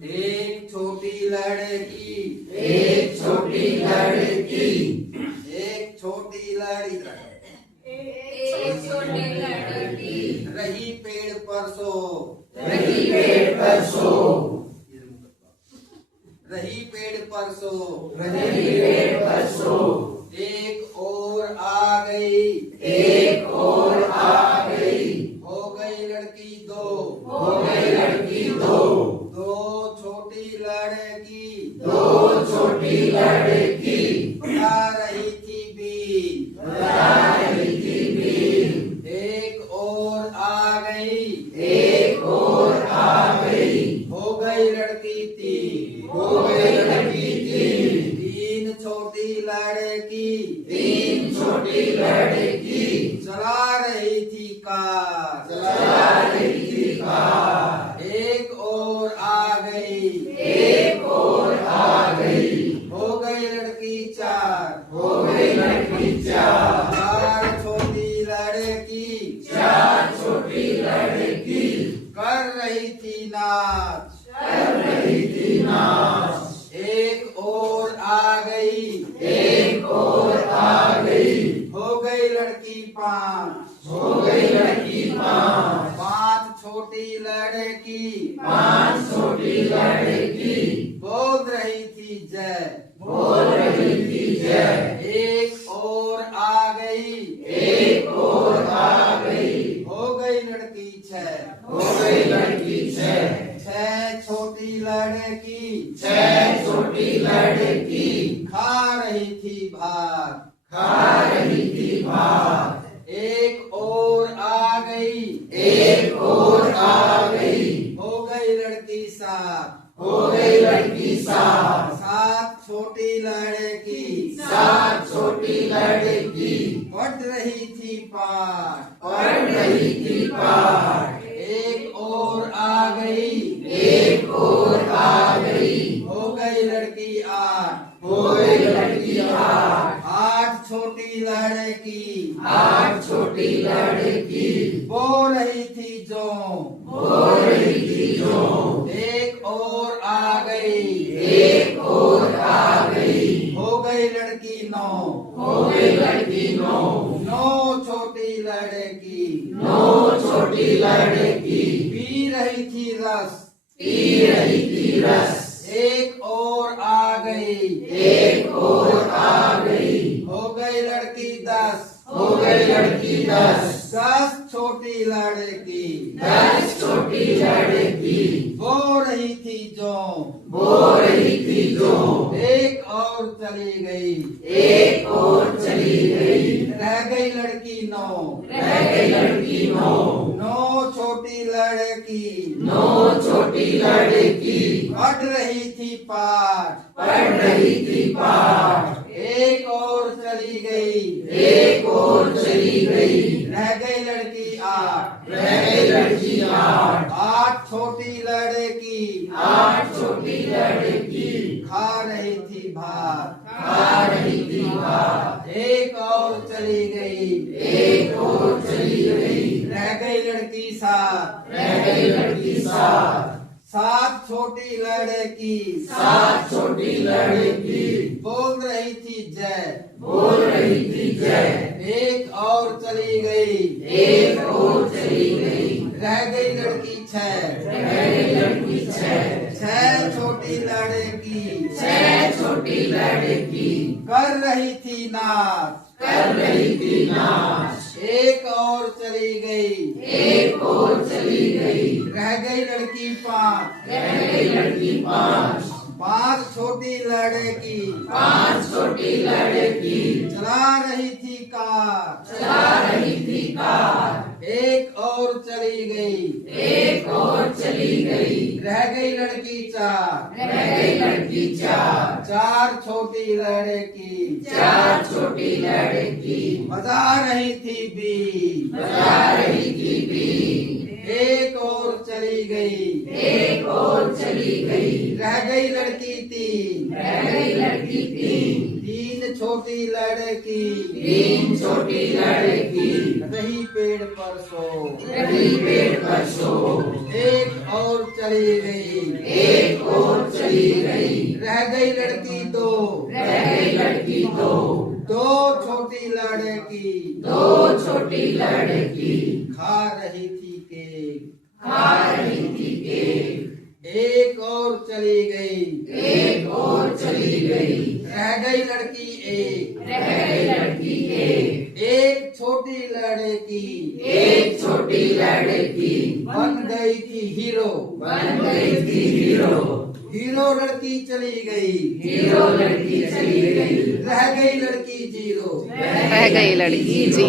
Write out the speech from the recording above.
एक छोटी लड़की, एक छोटी लड़की, एक छोटी लड़की, एक छोटी लड़की, रही पेड़ पर सो, रही पेड़ पर सो, रही पेड़ पर सो, रही पेड़ पर सो, एक और आ गई, एक और आ गई, हो गई लड़की दो, हो गई लड़की दो, दो छोटी लड़की, दो छोटी लड़की, बता रही थी बीज, बता रही थी बीज, एक और आ गई, एक और आ गई, हो गई लड़की तीन, हो गई लड़की तीन, तीन छोटी लड़की, तीन छोटी लड़की, चला रही थी कार, चला रही थी कार, एक और आ गई, एक और आ गई, हो गई लड़की चार, हो गई लड़की चार, चार छोटी लड़की, चार छोटी लड़की, कर रही थी नाच, कर रही थी नाच, एक और आ गई, एक और आ गई, हो गई लड़की पांच, हो गई लड़की पांच, पांच छोटी लड़की, पांच छोटी लड़की, बोल रही थी जय, बोल रही थी जय, एक और आ गई, एक और आ गई, हो गई लड़की छह, हो गई लड़की छह, छह छोटी लड़की, छह छोटी लड़की, खा रही थी भात, खा रही थी भात, एक और आ गई, एक और आ गई, हो गई लड़की सात, हो गई लड़की सात, सात छोटी लड़की, सात छोटी लड़की, पढ़ रही थी पाठ, पढ़ रही थी पाठ, एक और आ गई, एक और आ गई, हो गई लड़की आठ, हो गई लड़की आठ, आठ छोटी लड़की, आठ छोटी लड़की, बोल रही थी जो, बोल रही थी जो, एक और आ गई, एक और आ गई, हो गई लड़की नौ, हो गई लड़की नौ, नौ छोटी लड़की, नौ छोटी लड़की, पी रही थी रस, पी रही थी रस, एक और आ गई, एक और आ गई, हो गई लड़की दस, हो गई लड़की दस, दस छोटी लड़की, दस छोटी लड़की, बोल रही थी जो, बोल रही थी जो, एक और चली गई, एक और चली गई, रह गई लड़की नौ, रह गई लड़की नौ, नौ छोटी लड़की, नौ छोटी लड़की, पढ़ रही थी पाठ, पढ़ रही थी पाठ, एक और चली गई, एक और चली गई, रह गई लड़की आठ, रह गई लड़की आठ, आठ छोटी लड़की, आठ छोटी लड़की, खा रही थी भात, खा रही थी भात, एक और चली गई, एक और चली गई, रह गई लड़की सात, रह गई लड़की सात, सात छोटी लड़की, सात छोटी लड़की, बोल रही थी जय, बोल रही थी जय, एक और चली गई, एक और चली गई, रह गई लड़की छह, रह गई लड़की छह, छह छोटी लड़की, छह छोटी लड़की, कर रही थी नाच, कर रही थी नाच, एक और चली गई, एक और चली गई, रह गई लड़की पांच, रह गई लड़की पांच, पांच छोटी लड़की, पांच छोटी लड़की, चला रही थी कार, चला रही थी कार, एक और चली गई, एक और चली गई, रह गई लड़की चार, रह गई लड़की चार, चार छोटी लड़की, चार छोटी लड़की, बजा रही थी बीज, बजा रही थी बीज, एक और चली गई, एक और चली गई, रह गई लड़की तीन, रह गई लड़की तीन, तीन छोटी लड़की, तीन छोटी लड़की, रही पेड़ पर सो, रही पेड़ पर सो, एक और चली गई, एक और चली गई, रह गई लड़की दो, रह गई लड़की दो, दो छोटी लड़की, दो छोटी लड़की, खा रही थी केक, खा रही थी केक, एक और चली गई, एक और चली गई, रह गई लड़की एक, रह गई लड़की एक छोटी लड़की, एक छोटी लड़की, बन गई थी हीरो, बन गई थी हीरो, हीरो लड़की चली गई, हीरो लड़की चली गई, रह गई लड़की जीरो। रह गई लड़की जी।